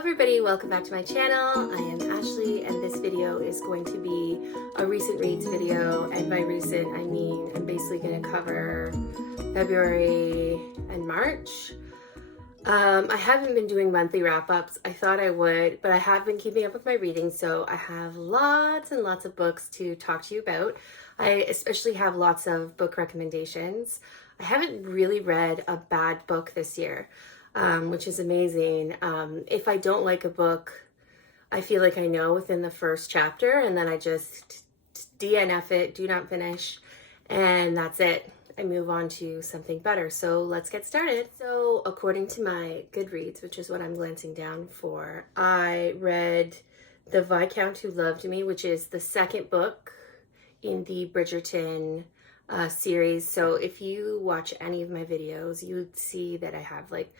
everybody, welcome back to my channel. I am Ashley and this video is going to be a recent reads video, and by recent I mean I'm basically going to cover February and March. I haven't been doing monthly wrap-ups. I thought I would, but I have been keeping up with my reading, so I have lots and lots of books to talk to you about. I especially have lots of book recommendations. I haven't really read a bad book this year. Which is amazing. If I don't like a book, I feel like I know within the first chapter, and then I just DNF it, do not finish, and that's it. I move on to something better. So let's get started. So according to my Goodreads, which is what I'm glancing down for, I read The Viscount Who Loved Me, which is the second book in the Bridgerton series. So if you watch any of my videos, you would see that I have, like,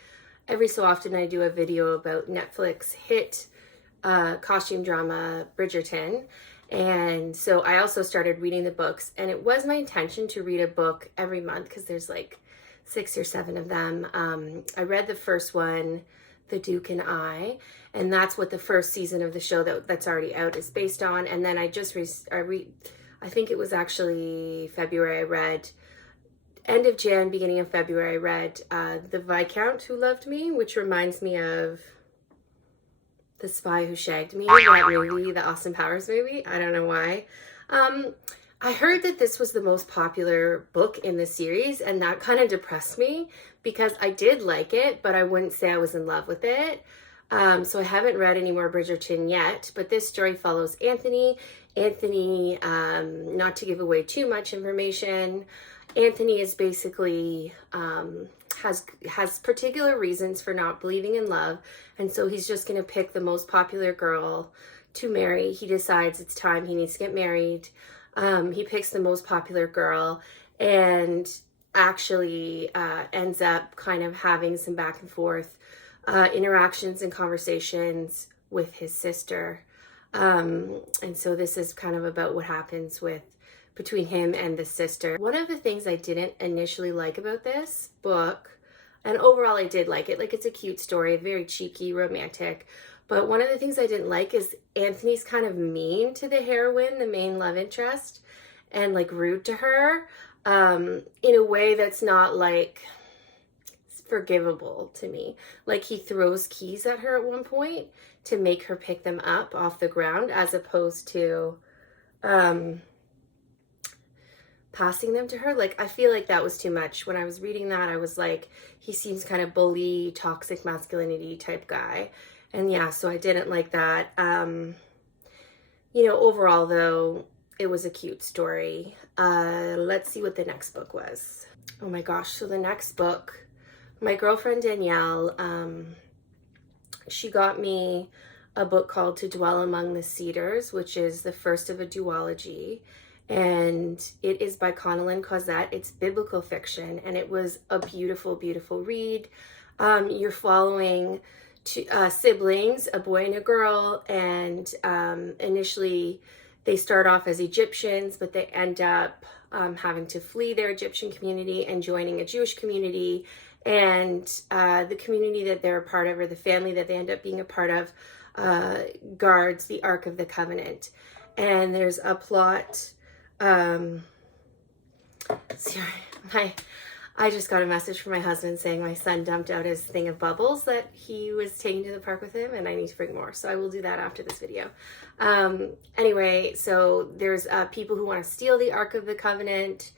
every so often I do a video about Netflix hit costume drama Bridgerton. And so I also started reading the books, and it was my intention to read a book every month because there's like 6 or 7 of them. I read the first one, The Duke and I, and that's what the first season of the show that's already out is based on. And then I think it was actually February, I read end of Jan, beginning of February, I read The Viscount Who Loved Me, which reminds me of The Spy Who Shagged Me, that movie, the Austin Powers movie. I don't know why. I heard that this was the most popular book in the series, and that kind of depressed me because I did like it, but I wouldn't say I was in love with it. So I haven't read any more Bridgerton yet, but this story follows Anthony. Not to give away too much information, Anthony is basically has particular reasons for not believing in love, and so he's just going to pick the most popular girl to marry. He decides it's time, he needs to get married. He picks the most popular girl and actually ends up kind of having some back and forth interactions and conversations with his sister. And so this is kind of about what happens between him and the sister. One of the things I didn't initially like about this book, and overall I did like it, like it's a cute story, very cheeky, romantic, but one of the things I didn't like is Anthony's kind of mean to the heroine, the main love interest, and like rude to her in a way that's not like forgivable to me. Like he throws keys at her at one point to make her pick them up off the ground as opposed to passing them to her. Like I feel like that was too much. When I was reading that, I was like, he seems kind of bully, toxic masculinity type guy. And yeah, so I didn't like that. Overall though, it was a cute story. Let's see what the next book was. Oh my gosh, so the next book, my girlfriend Danielle, she got me a book called To Dwell Among the Cedars, which is the first of a duology. And it is by Connellan Cosette. It's biblical fiction, and it was a beautiful, beautiful read. You're following two siblings, a boy and a girl, and initially they start off as Egyptians, but they end up having to flee their Egyptian community and joining a Jewish community. And the community that they're a part of, or the family that they end up being a part of, guards the Ark of the Covenant. And there's a plot. I just got a message from my husband saying my son dumped out his thing of bubbles that he was taking to the park with him, and I need to bring more. So I will do that after this video. Anyway, so there's people who want to steal the Ark of the Covenant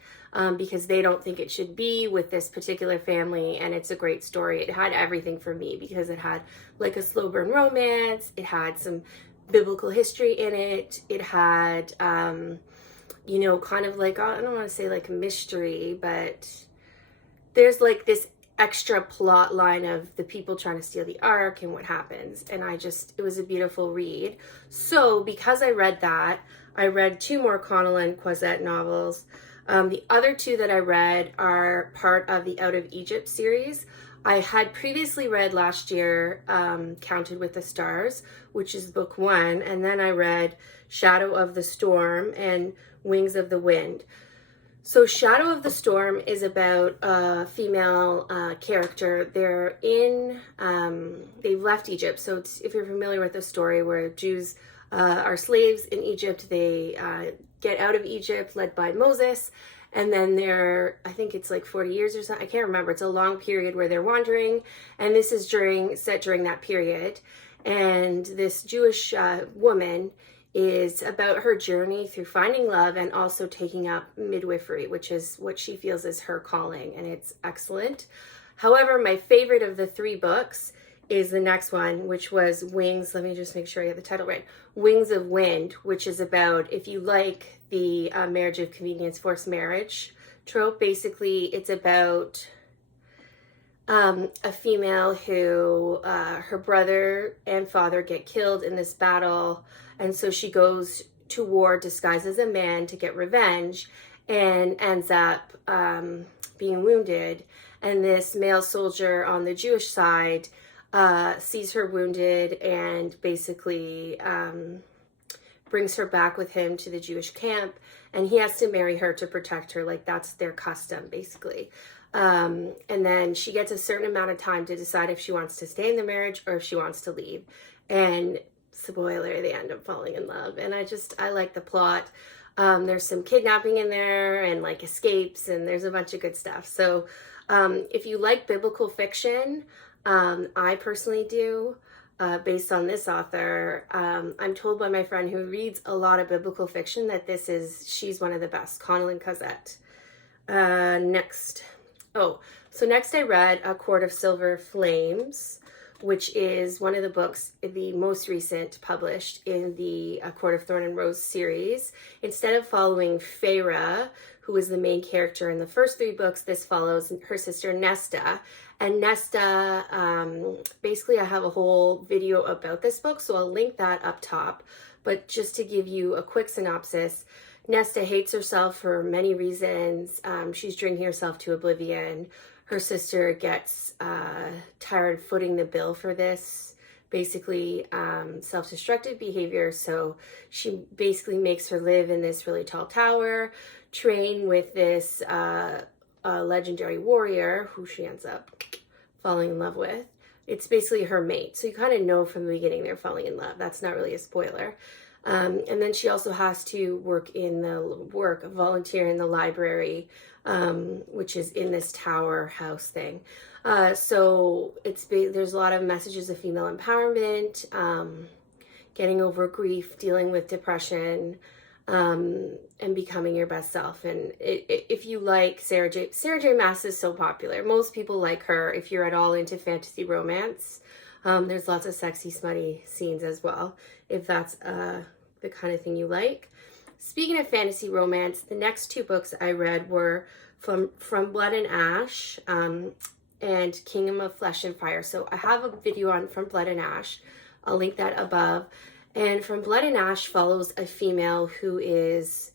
because they don't think it should be with this particular family, and it's a great story. It had everything for me because it had like a slow burn romance, it had some biblical history in it, it had kind of like, I don't want to say like a mystery, but there's like this extra plot line of the people trying to steal the Ark and what happens. And it was a beautiful read. So because I read that, I read 2 more Connellan Cosette novels. The other 2 that I read are part of the Out of Egypt series. I had previously read last year Counted with the Stars, which is book 1, and then I read Shadow of the Storm and Wings of the Wind. So Shadow of the Storm is about a female character. They've left Egypt. So if you're familiar with the story where Jews are slaves in Egypt, they get out of Egypt led by Moses. And then I think it's like 40 years or something. I can't remember. It's a long period where they're wandering. And this is set during that period. And this Jewish woman is about her journey through finding love and also taking up midwifery, which is what she feels is her calling, and it's excellent. However, my favorite of the 3 books is the next one, which was Wings. Let me just make sure I get the title right. Wings of Wind, which is about, if you like the marriage of convenience, forced marriage trope, basically it's about a female who her brother and father get killed in this battle, and so she goes to war disguised as a man to get revenge and ends up being wounded. And this male soldier on the Jewish side sees her wounded and basically brings her back with him to the Jewish camp, and he has to marry her to protect her. Like, that's their custom, basically. And then she gets a certain amount of time to decide if she wants to stay in the marriage or if she wants to leave. And spoiler, they end up falling in love. And I like the plot. There's some kidnapping in there and like escapes, and there's a bunch of good stuff. So if you like biblical fiction, I personally do, based on this author. I'm told by my friend who reads a lot of biblical fiction that she's one of the best, Connell Cosette. Next I read A Court of Silver Flames, which is one of the books, the most recent published in the A Court of Thorn and Rose series. Instead of following Feyre, who is the main character in the first 3 books, this follows her sister Nesta. And Nesta, basically I have a whole video about this book, so I'll link that up top. But just to give you a quick synopsis, Nesta hates herself for many reasons. She's drinking herself to oblivion. Her sister gets tired of footing the bill for this, basically self-destructive behavior. So she basically makes her live in this really tall tower, train with this legendary warrior who she ends up falling in love with. It's basically her mate. So you kind of know from the beginning they're falling in love. That's not really a spoiler. And then she also has to volunteer in the library, which is in this tower house thing. So there's a lot of messages of female empowerment, getting over grief, dealing with depression, and becoming your best self. And if you like Sarah J Maas is so popular. Most people like her. If you're at all into fantasy romance, there's lots of sexy, smutty scenes as well, if that's the kind of thing you like. Speaking of fantasy romance, the next 2 books I read were From Blood and Ash and Kingdom of Flesh and Fire. So I have a video on From Blood and Ash. I'll link that above. And From Blood and Ash follows a female who is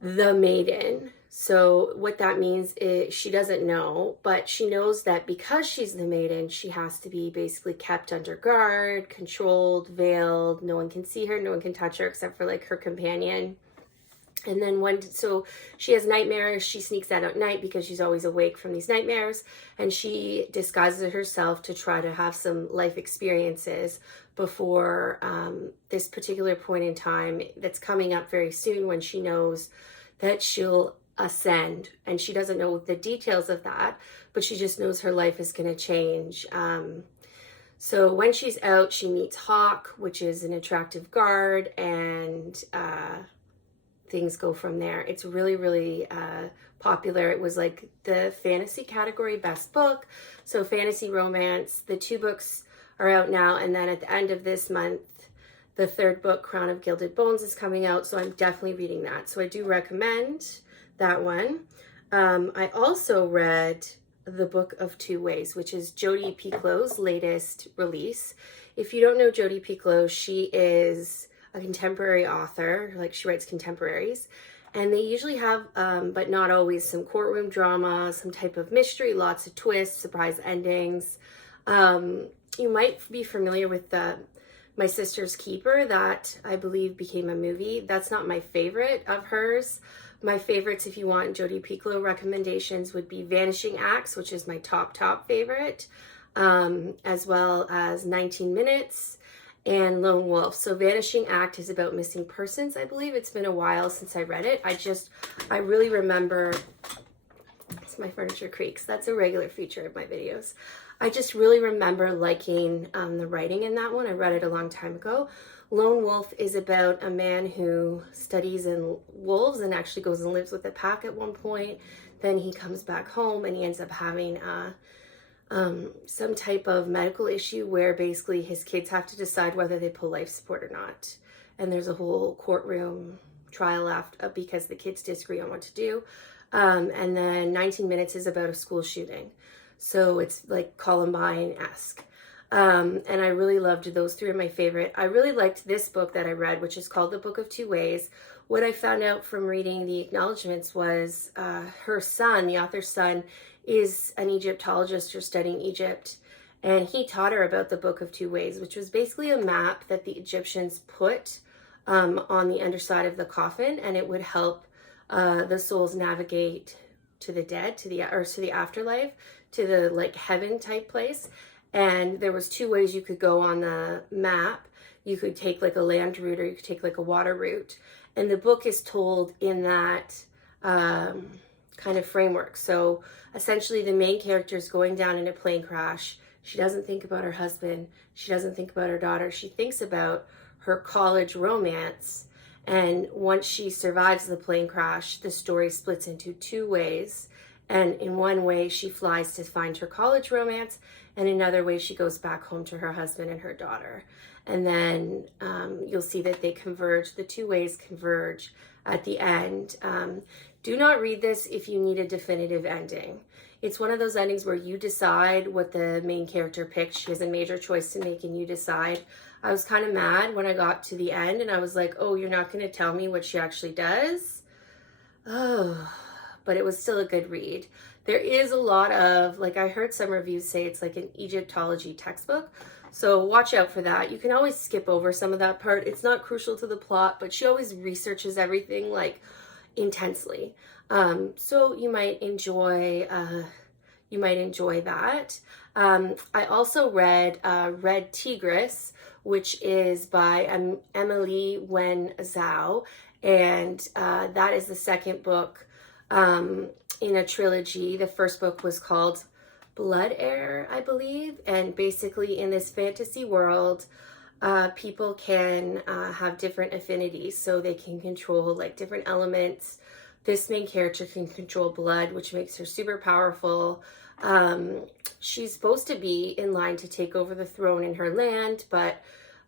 the maiden. So what that means is she doesn't know, but she knows that because she's the maiden, she has to be basically kept under guard, controlled, veiled. No one can see her, no one can touch her except for like her companion. And then so she has nightmares. She sneaks out at night because she's always awake from these nightmares. And she disguises herself to try to have some life experiences before this particular point in time that's coming up very soon, when she knows that she'll ascend. And she doesn't know the details of that, but she just knows her life is going to change. So when she's out, she meets Hawk, which is an attractive guard, and things go from there. It's really, really popular. It was like the fantasy category best book. So fantasy romance, the 2 books are out now. And then at the end of this month, the 3rd book, Crown of Gilded Bones, is coming out. So I'm definitely reading that. So I do recommend that one. I also read The Book of Two Ways, which is Jodi Picoult's latest release. If you don't know Jodi Picoult, she is a contemporary author. Like, she writes contemporaries, and they usually have, but not always, some courtroom drama, some type of mystery, lots of twists, surprise endings. You might be familiar with My Sister's Keeper, that I believe became a movie. That's not my favorite of hers, My favorites, if you want Jodi Picoult recommendations, would be Vanishing Acts, which is my top favorite, as well as 19 Minutes and Lone Wolf. So Vanishing Act is about missing persons, I believe. It's been a while since I read it. I really remember, my furniture creaks. That's a regular feature of my videos. I just really remember liking the writing in that one. I read it a long time ago. Lone Wolf is about a man who studies in wolves and actually goes and lives with a pack at one point. Then he comes back home and he ends up having some type of medical issue where basically his kids have to decide whether they pull life support or not. And there's a whole courtroom trial after because the kids disagree on what to do. And then 19 Minutes is about a school shooting. So it's like Columbine-esque. And I really loved those three are my favorite. I really liked this book that I read, which is called The Book of Two Ways. What I found out from reading the acknowledgments was her son, the author's son, is an Egyptologist or studying Egypt. And he taught her about the Book of Two Ways, which was basically a map that the Egyptians put on the underside of the coffin, and it would help the souls navigate to the dead, to the afterlife, to the like heaven type place. And there was two ways you could go on the map. You could take like a land route or you could take like a water route. And the book is told in that kind of framework. So essentially the main character is going down in a plane crash. She doesn't think about her husband. She doesn't think about her daughter. She thinks about her college romance. And once she survives the plane crash, the story splits into two ways. And in one way, she flies to find her college romance. And another way, she goes back home to her husband and her daughter. And then you'll see that they converge. The two ways converge at the end. Do not read this if you need a definitive ending. It's one of those endings where you decide what the main character picked. She has a major choice to make and you decide. I was kind of mad when I got to the end and I was like, oh, you're not going to tell me what she actually does? Oh, but it was still a good read. There is a lot of, like I heard some reviews say it's like an Egyptology textbook. So watch out for that. You can always skip over some of that part. It's not crucial to the plot, but she always researches everything like intensely. So you might enjoy that. I also read Tigress, which is by Emily Wen Zhao, and that is the second book in a trilogy. The first book was called Blood Heir, I believe, and basically in this fantasy world, people can have different affinities, so they can control like different elements. This main character can control blood, which makes her super powerful. She's supposed to be in line to take over the throne in her land, but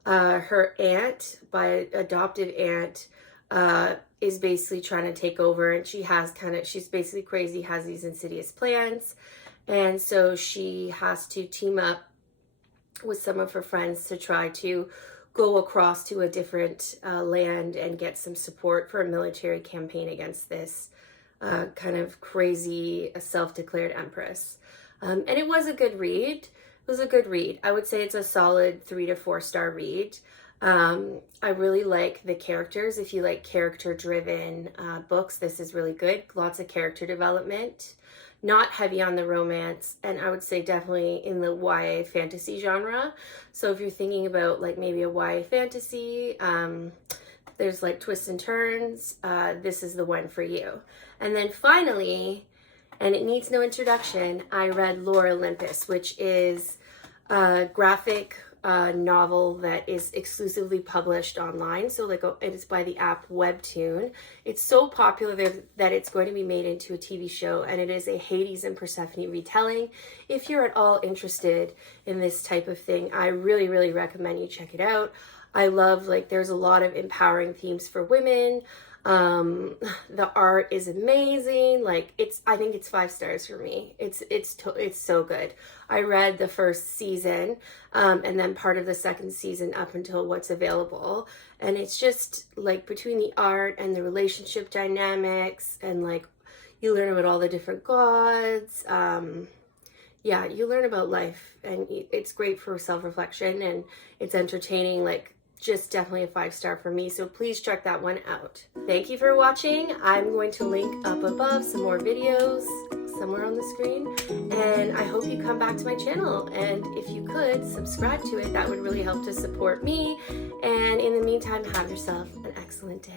her aunt, by adoptive aunt, is basically trying to take over, and she's basically crazy, has these insidious plans, and so she has to team up with some of her friends to try to go across to a different land and get some support for a military campaign against this kind of crazy self-declared empress. And it was a good read. It was a good read. I would say it's a solid 3 to 4 star read. I really like the characters. If you like character-driven books, this is really good. Lots of character development. Not heavy on the romance, and I would say definitely in the YA fantasy genre. So if you're thinking about like maybe a YA fantasy, there's like twists and turns, this is the one for you. And then finally, and it needs no introduction, I read Lore Olympus, which is a graphic novel that is exclusively published online. So like it is by the app Webtoon. It's so popular that it's going to be made into a TV show, and it is a Hades and Persephone retelling. If you're at all interested in this type of thing, I really, really recommend you check it out. I love, like, there's a lot of empowering themes for women. The art is amazing. Like, I think it's 5 stars for me. It's so good. I read the first season, and then part of the second season up until what's available. And it's just like between the art and the relationship dynamics, and like you learn about all the different gods. Yeah, you learn about life, and it's great for self-reflection, and it's entertaining. Like, just definitely a 5-star for me, so please check that one out. Thank you for watching. I'm going to link up above some more videos somewhere on the screen, and I hope you come back to my channel, and if you could subscribe to it, that would really help to support me. And in the meantime, have yourself an excellent day.